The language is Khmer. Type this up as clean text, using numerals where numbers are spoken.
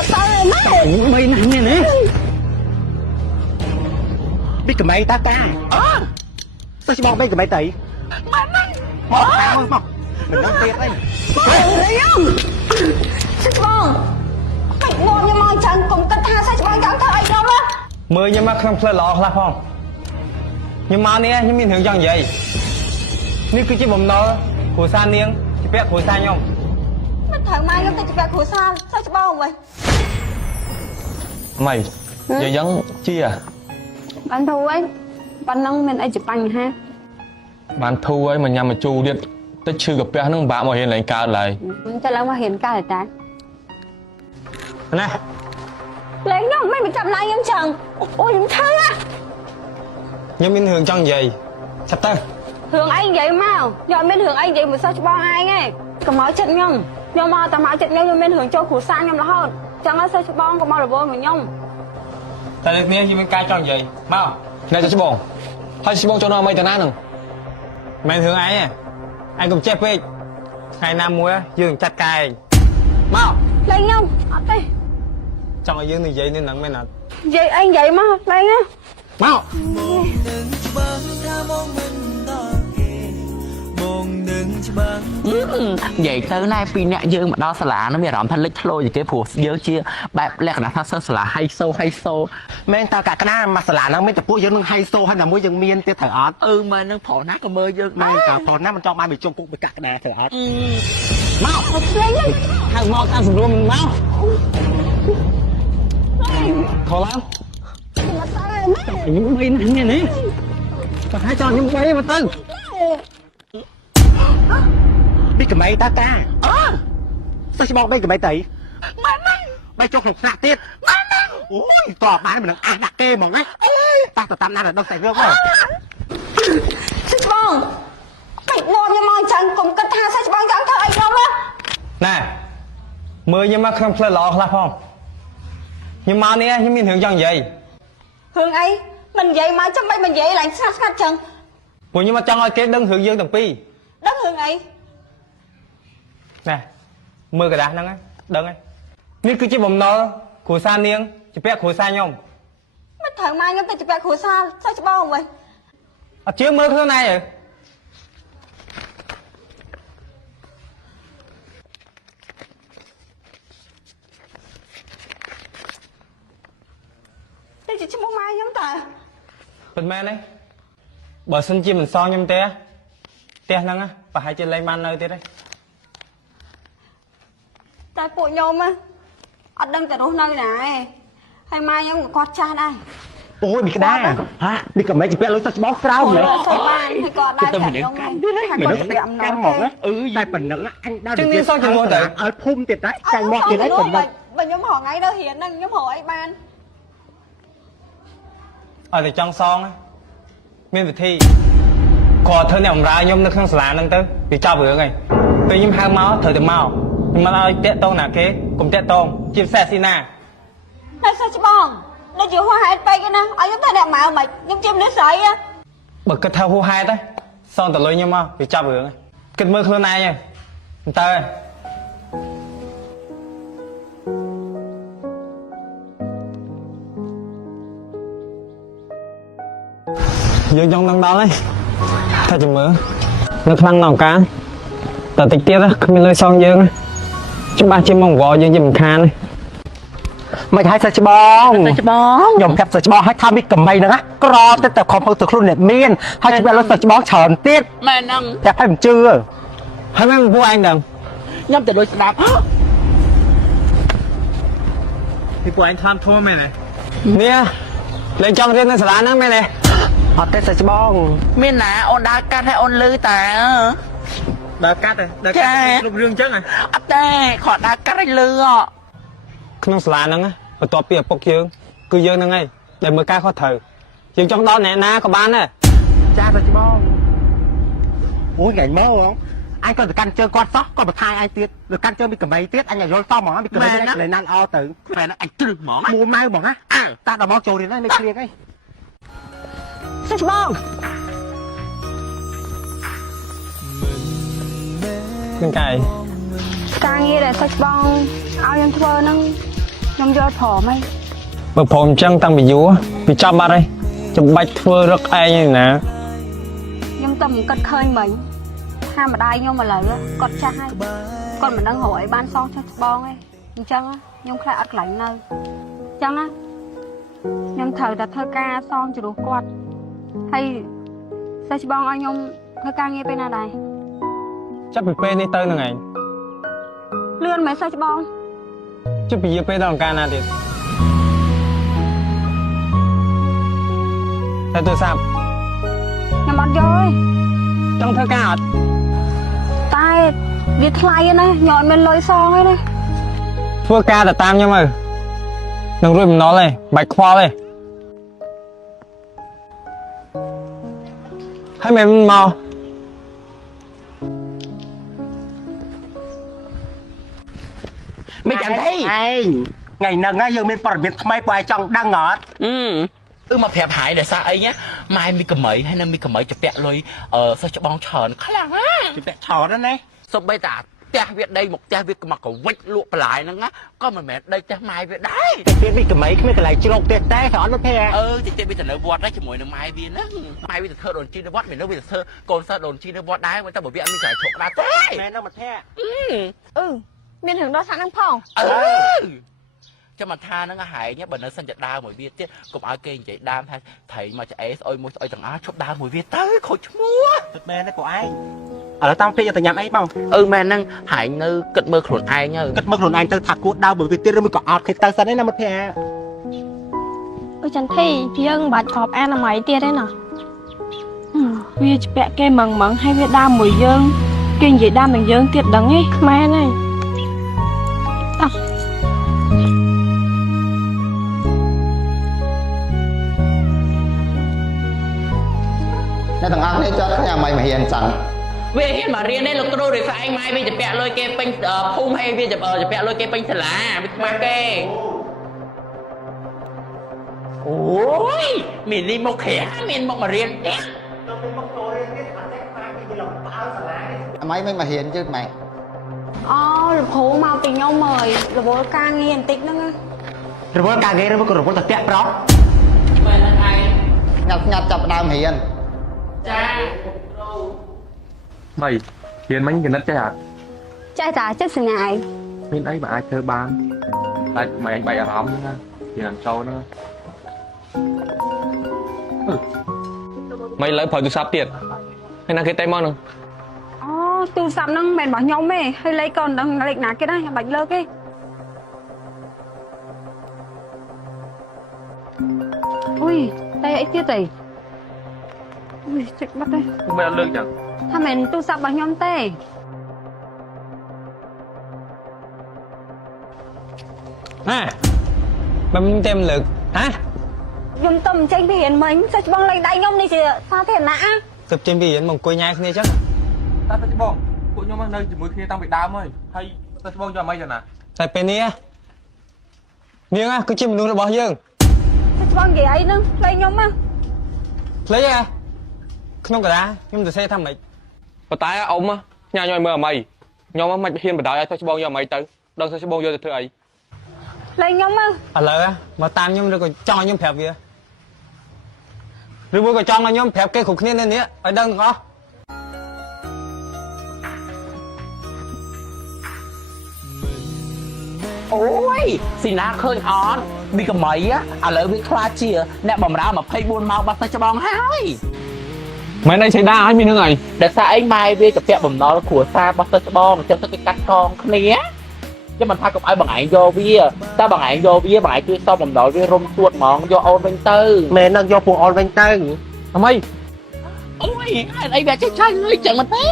mà tao này những mây nặng này nè biết cái máy ta sao chỉ mong biết cái máy tẩy mọc tao mọc mình đang tiệt đây lấy không sao bông mày ngon như mong chẳng cùng cắt tha sao bông chẳng thở anh đâu đó mười nhưng mà không phải lọ là không nhưng mà nè nhưng mình hướng chẳng vậyนี่คือที่ผมนอนหัวซาเนียงจะเปียกหัวซาย่อม mày thở mai nhưng tao chỉ việc khổ sao sao bông vậy mày giờ vẫn chia bạn thu ấy bạn nâng mình ai chụp ảnh ha bạn thu ấy mà nhằm mà chu điện tới chưa gặp bé nó bạn mà hiện lại cao lại cho lắm mà hiện ca lại ta nè lấy nhau mày bị chậm lại em chẳng ôi em thơ á nhưng mình hướng chẳng vậy sắp tới hướng anh vậy mà giờ mình hướng anh vậy mà sao bông ai nghe cầm máu trận nhung nhưng mà tao máu trận nhung nhưng mình hướng cho khổ sang nhung là hơn chẳng là sao bông có máu là vô mình nhung tại được nè nhưng mình cai chẳng vậy mau này cho chú bông hay chú bông cho nó mấy tên ăn mày hướng ấy anh cũng chép với ngày năm muối dương chặt cài mau lấy nhau ở đây trong ở dương thì vậy nên nặng mày nặng vậy anh vậy mà lấy nhá mau vậy tới nay pin nhẹ dương mà đo sả lá nó bị rõm thân lích lôi gì cái phù dương chia bẹp lẹ cả thằng sả lá hay sâu men tao cả cái na mà sả lá nó mới tập pua dương hay sâu hay là muối dương miên tiêu thở ớt mà nó phổ nát cái mơ dương men cả phổ nát mình cho ba bị chung cũng bị cả cái na thở ớt mau thằng mau tao sụp luôn mau khó lắm những mây nặng này nè tao hãy cho những mây mà tao biết cái máy ta sao chỉ mong biết cái máy tẩy bay cho khổng sạ tiết ôi tỏ bán mình ăn đặc kê mỏng ấy ta tao tam năm là đâu xảy ra quá sao bông mày ngon như mong chẳng cùng cắt tha sao bông chẳng thở anh đâu đó nè mười nhưng mà không phải lọ là không nhưng mà nè nhưng mình hướng chẳng vậy hướng ấy mình vậy mà trong bay mình vậy là sát sát chừng ủa nhưng mà trong ai cái đơn hướng dương đồng pi đất hướng ấy nè mười cái đá nâng ấy đơn ấyนี่คือที่ผมนอนขู่ซาเนียงจะเปียกขู่ซาย่อม mày thở mai nhưng tao chỉ việc khổ sao sao bông vậy à chưa mơ thế này rồi tao chỉ muốn mai giống tao เป็นแม่đấyបើសិនជាមិនសងខ្ញុំទេផ្ទះហ្នឹងប្រហែលជាលែងបាននៅទៀតទេ tại phụ nhôm á ở đằng tại đâu nơi này hay mai nhung con cha đây ôi bị cái đá hả đi cầm mấy chỉ biết lối sao bó sao vậy hay còn đây phải không anh mày nó cam mỏng á tay phần nữa anh đau chứ sao chừng rồi ở phun tiệt đấy cam mọt tiệt đấy phần đâu mình nhóm hỏi ngay đâu hiền anh nhóm hỏi ban ឲ្យតែចង់សងមានវិធីគាត់ធ្វើអ្នកបម្រើខ្ញុំនៅក្នុងសាលាហ្នឹងទៅវាចប់រឿងហើយពេលខ្ញុំហៅមកត្រូវតែមកខ្ញុំមិនឲ្យតាក់តងណាគេកុំតាក់តងជាពិសេសស៊ីណា này sao chứ bông đây chịu hoa hại bay cái nào ở chúng ta đẹp mạo mày nhưng chim để sợi á បើគិតថាហួសហេតុសងតលុយខ្ញុំមកវាចប់រឿងហើយគិតមើលខ្លួនឯងទៅយើងចង់ដឹងដល់ហើយថាជំមើនៅក្នុងនងការតើតិចទៀតគ្មានលុយសងយើងច្បាស់ជាមកវល់យើងជាមិនខានទេ mày hãy sao bó nhom kẹp sao bó hãy tham bị cầm mày nữa á còแต่ความรู้สึกខ្លួនអ្នកមាន ហើយជាលុយsao bó ច្រើនទៀត mẹ nâng តែឲ្យមិនជឿ ហើយមិនពួកឯងដឹង ខ្ញុំតែលុយស្ដាប់ ពីពួកឯងថ្លាមធួមែនទេនេះលេងចង់រៀននៅសាលាហ្នឹងមែនទេ អត់ទេsao bó មានណាអូនដើរកាត់ឲ្យអូនលឺតា ដើរកាត់គ្រប់រឿងចឹងហ៎ អត់ទេគាត់ដើរកាត់ឲ្យលឺ ក្នុងសាលាហ្នឹងបន្ទាប់ពីឪពុកយើងគឺយើងហ្នឹងឯងដែលមើលការខុសត្រូវយើងចង់ដល់អ្នកណាក៏បានដែរ ចាsao bó អូយថ្ងៃមើលហ៎អញក៏ទៅកាន់ជើងគាត់សោះគាត់បន្ថែមអញទៀតទៅកាន់ជើងពីកំបីទៀតអញឲ្យយល់សោះហ្មងពីកំបីលេងណាស់អទៅតែអញទ្រឹងហ្មងមួយម៉ៅហ្មងណាតាដល់មកចូលរៀនហើយលេខគ្រៀងអី sao chứ bông នឹងកាយ ការងារដែលសាច់បងឲ្យខ្ញុំធ្វើហ្នឹង ខ្ញុំយកព្រមហី បើព្រមអញ្ចឹងតាំងពីយូរពីចាប់បាត់ហើយចាំបាច់ធ្វើរឹកឯងឯណា ខ្ញុំតែមិនគិតឃើញមិញថាម្ដាយខ្ញុំឥឡូវគាត់ចាស់ហើយគាត់មិនដឹងរកអីបានសងចុះច្បងទេអញ្ចឹងខ្ញុំខ្លាចអត់កន្លែងនៅអញ្ចឹងខ្ញុំត្រូវតែធ្វើការសងជំនួសគាត់ហើយសិស្សច្បងឲ្យខ្ញុំធ្វើការងារពេលណាដែរ ចាប់ពីពេលនេះទៅនឹងឯង លឿនមែនសិស្សច្បង ជិះពីយាពេលដល់អង្គការណាទៀតតែទូរស័ព្ទ ខ្ញុំអត់យកទេ ចង់ធ្វើការអត់ តែវាថ្លៃណាខ្ញុំអត់មានលុយសងទេណា ធ្វើការទៅតាមខ្ញុំទៅនឹងរួចបំណុលទេបាច់ខ្វល់ទេហើយមិនមក មិនចាំទេឯងថ្ងៃហ្នឹងយើងមានព័ត៌មានថ្មីពួកឯងចង់ដឹងអត់មកប្រាប់ហាយដោយសារអីណាម៉ែមីកំៃហើយនៅមីកំៃจะពាក់លុយសិស្សច្បងច្រើនខ្លាំងណាจะពាក់ច្រើនណាសុបបីតាផ្ទះវាដីមកផ្ទះវាមកកវិចលក់បន្លាយហ្នឹងណាក៏មិនមែនដីផ្ទះម៉ែវាដែរតែមីកំៃគ្មានកន្លែងជ្រកទេតែអត់មកភ័យតិចវាទៅនៅវត្តដែរជាមួយនឹងម៉ែវាហ្នឹងម៉ែវាទៅធ្វើដូនជីនៅវត្តមាននៅវាទៅធ្វើកូនសិស្សដូនជីនៅវត្តដែរតែបើវាអត់មានកន្លែងជ្រកដែរទេម៉ែនៅមកភ័យ មានរឿងដល់សាក់ហ្នឹងផង ចាំមកថាហ្នឹងហែងបើនៅសិនជាដើរមួយវាទៀតកុំឲ្យគេនិយាយដើមថាថៃមកឆ្អេស្អុយមួយស្អុយទាំងអស់ឈប់ដើរមួយវាទៅខូចឈ្មោះទឹកមែនទេពួកឯងឥឡូវតាមពេកទៅញ៉ាំអីបងមែនហ្នឹងហែងនៅគិតមើលខ្លួនឯងគិតមើលខ្លួនឯងទៅថាគួរដើរមួយវាទៀតឬមួយក៏អត់គេទៅសិនឯណាមិត្តភក្តិ អើចន្ទធីយើងមិនបាច់ក្របអនាម័យទៀតទេណាវាជាពាក់គេម៉ងហើយវាដើមមួយយើងគេនិយាយដើមនឹងយើងទៀតដឹងទេខ្មែរហ្នឹង អ្នកទាំងអស់គ្នាចត់គ្នាមិនហ៊ានចឹង វាហ៊ានមករៀនទេលោកគ្រូដោយសារឯងម៉ែវាจะពាក់លុយគេពេញភូមិហើយវាจะពាក់លុយគេពេញសាលាវាខ្មាស់គេអូយមាននេះមកក្រាមានមករៀនទេ អមៃមិនមកហ៊ានជើម៉ែ អូលោកគ្រូមកពីខ្ញុំមើលរវល់ការងារបន្តិចហ្នឹង រវល់ការងារឬក៏រវល់តែពាក់ប្រោះមើលហ្នឹងឯង ញ៉ាត់ចាប់ដើមហ៊ាន ចា mày hiền mấy cái nít chứ hả ចេះតែចិត្តសញ្ញាឯង មានអីបើអាចធ្វើបានតែមិនអញបែកអារម្មណ៍ណានិយាយអញ្ចូលណា មិនលើប្រើទូរស័ព្ទទៀតហើយណាគេតែមកនឹង អូទូរស័ព្ទហ្នឹងមិនមែនរបស់ខ្ញុំទេហើយលេខក៏មិនដឹងលេខណាគេដែរខ្ញុំបាច់លើកទេអុយតែអីទៀតទេអុយចុចបាត់ទេ មិនអត់លើកចឹង ថាមិនទូរស័ព្ទរបស់ខ្ញុំទេ ណាបើមិនតែមិនលើកហ៎ ខ្ញុំទៅចេញពីរៀនមិញសិស្សច្បងលេខដៃខ្ញុំនេះជាសាធារណៈ ទៅចេញពីរៀនមកអង្គុយញ៉ាំគ្នាចឹង តែតែបងពួកខ្ញុំនៅជាមួយគ្នាតាំងពីដើមហើយតែបងយកអីចឹងណា តែពេលនេះនាងគឺជាមនុស្សរបស់យើង សិស្សច្បងនិយាយអីហ្នឹងលេខខ្ញុំណា ភ្លេចហ៎ក្នុងកណ្ដាលខ្ញុំទៅសេថាម៉េច ប៉ុន្តែអ៊ំញ៉ាំឲ្យមើលអីខ្ញុំមិនហ៊ានបដ ாய் ឲ្យទៅច្បងយកអីទៅដឹងទៅច្បងយកទៅធ្វើអី លេខខ្ញុំណា ឥឡូវមកតាមខ្ញុំឬក៏ចង់ឲ្យខ្ញុំប្រាប់វាឬមួយក៏ចង់ឲ្យខ្ញុំប្រាប់គេគ្រប់គ្នានៅនេះឲ្យដឹងទាំងអស់ អូយស៊ីណាឃើញអត់មីកំៃឥឡូវវាខ្លាចជាអ្នកបំរើ24ម៉ោងបាត់ទៅច្បងហើយ មិនអីឆៃដាឲ្យមាននឹងអី ដោយសារអីម៉ែវាจะពាក់បំណុលគ្រួសាររបស់ទៅច្បងអញ្ចឹងទៅគេកាត់កងគ្នាចាំមិនថាកុំឲ្យបងឯងយកវាតែបងឯងយកវាបងឯងជួយសងបំណុលវារុំទួតហ្មងយកអូនវិញទៅមែននឹងយកពួកអូនវិញទៅ អី អូយហេតុអីវាចេះចាញ់លុយចឹងមិនទេ